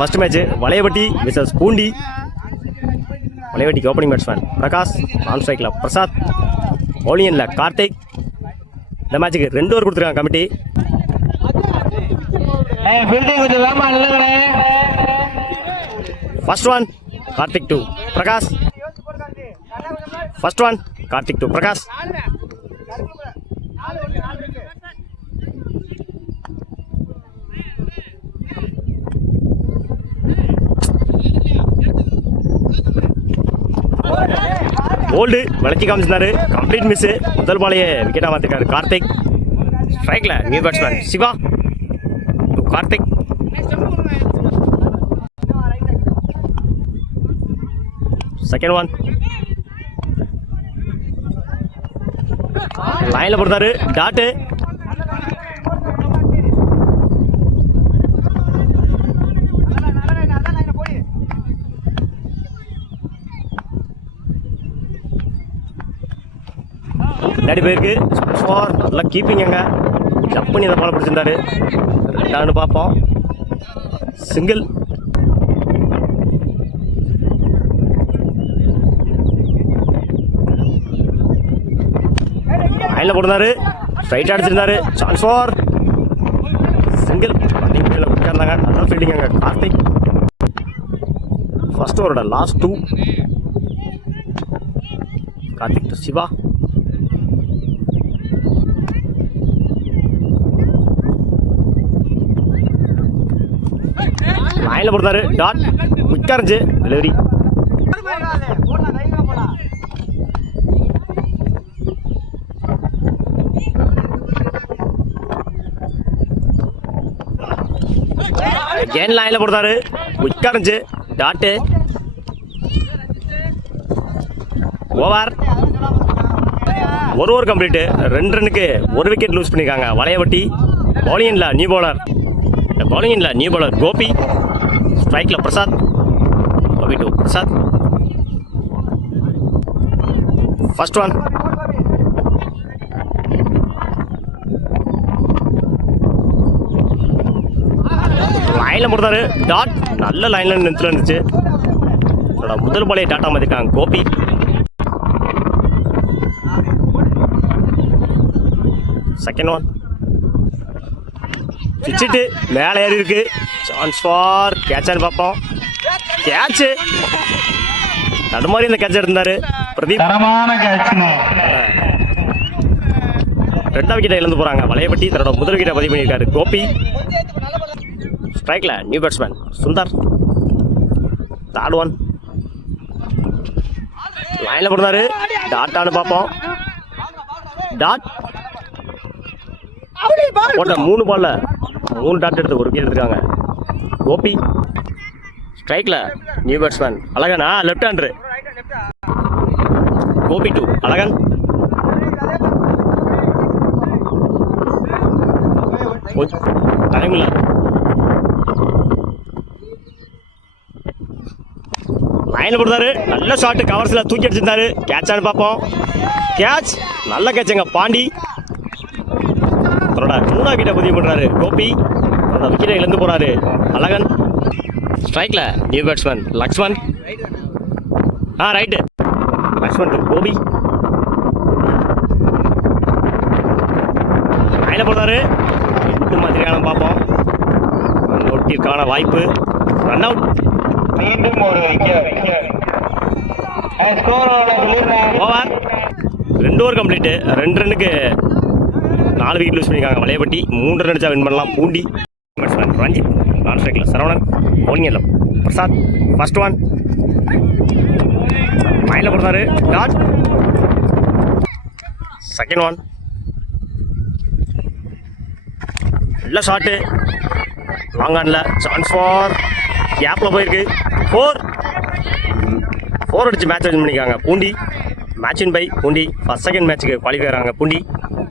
First match Valayavatti versus Poondi. வளையவட்டிக்கு opening batsman Prakash, non ஸ்ட்ரைக்கில் பிரசாத், பவுலிங்கில் கார்த்திக். இந்த மேட்சுக்கு 2 ஓவர் கொடுத்துருக்காங்க committee. First one Karthik to Prakash. First one Karthik to Prakash. Bowled விளக்கி காமிச்சிருந்தாரு, கம்ப்ளீட் மிஸ். முதல் பாலையே விக்கெட்டாக மாற்றிருக்காரு கார்த்திக். ஸ்ட்ரைக்கில் new batsman Siva to Karthik. Second one லைனில் போடுறாரு, டாட்டு. முன்னாடி போயிருக்கு ஃபார் நல்லா கீப்பிங். அங்கே ஜப் பண்ணி அந்த பாலை பிடிச்சிருந்தாரு. ரெண்டாவது பார்ப்போம், சிங்கிள். லைனில் போடுறாரு, ஸ்ட்ரைட் அடிச்சிருந்தாரு, சான்ஸ் ஃபார் சிங்கிள். உட்கார்ந்தாங்க, நல்லா ஃபீல்டிங் அங்கே கார்த்திக். ஃபர்ஸ்ட் ஓவரோட லாஸ்ட் 2. கார்த்திக் டு சிவா. லைனில் போடுறாரு, டாட். குயிக்காக இருந்துச்சு டெலிவரி. கேன் லைனில் போடுறாரு, குயிக்காக இருந்துச்சு, டாட்டு. ஓவர். ஒரு ஓவர் கம்ப்ளீட்டு. 2 ரன்னுக்கு 1 விக்கெட் லூஸ் பண்ணியிருக்காங்க வளையவட்டி. பவுலிங்கில் நியூ பவுலர், பவுலிங்கில் நியூ பவுலர் கோபி. ஸ்ட்ரைக்கில் Prasad, Gopi to Prasad. First one லைனில் போடுறாரு, டாட். நல்ல லைனில் நிறுத்துல இருந்துச்சு. முதல் பாலையை டாட்டா மாற்றிருக்காங்க கோபி. செகண்ட் ஒன் பிச்சுட்டு மேலே ஏறி இருக்கு, சான்ஸ் ஃபார் கேட்சான்னு பார்ப்போம். கேட்சு நடுமாறி இந்த கேட்ச் எடுத்தாரு பிரதீப். 2ஆம் விக்கெட்டை இழந்து போகிறாங்க வளையப்பட்டி. தன்னோட முதல் விக்கெட்டை பதிவு பண்ணியிருக்காரு கோபி. ஸ்ட்ரைக்கில் new batsman Sundar. Third one லைனில் போடுறாரு, டாட்டான்னு பார்ப்போம். டாட் போட்ட 3 பாலில் 3 டாட் எடுத்து 1 விக்கெட் எடுத்துருக்காங்க கோபி. ஸ்ட்ரைக்கில் நியூ பேட்ஸ்மேன் அழகனா, left hander Gopi to Azhagan. Time இல்லை. லைனில் போடுறாரு, நல்ல ஷாட்டு, கவர்ஸில் தூக்கி அடிச்சிருந்தாரு. கேட்சான்னு பார்ப்போம். கேட்ச், நல்ல கேட்சுங்க பாண்டி. அவரோட 3ஆம் விக்கெட்டை பதிவு பண்ணுறாரு கோபி. அந்த விக்கெட்டை இழந்து போகிறாரு அழகன். ஸ்ட்ரைக்கில் new batsman Lakshman. Right Lakshman to Gopi. லைனில் போடுறாரு, 8 மாதிரியான பார்ப்போம். ஒட்டிற்கான வாய்ப்பு, ரன் அவுட். மீண்டும் ஒரு ஓவர். 2 over complete. 2 ரன்னுக்கு 4 விக்கெட் லூஸ் பண்ணியிருக்காங்க வளையப்பட்டி. 3 ரன் அடிச்சா வின் பண்ணலாம் பூண்டி. பேட்ஸ்மேன் ரஞ்சித், நான் ஸ்ட்ரைக்கில் சரவணன், பவுலிங்கில் பிரசாத். ஃபர்ஸ்ட் ஒன் லைனில் போடுறாரு, டாட். செகண்ட் ஒன் நல்ல ஷாட்டு, லாங் ஆனில், சான்ஸ் ஃபார் கேப்பில் போயிருக்கு. 4 அடிச்சு மேட்ச் வின் பண்ணியிருக்காங்க Poondi. Match win by Poondi. First second மேட்ச்சுக்கு குவாலிஃபை ஆகிறாங்க பூண்டி.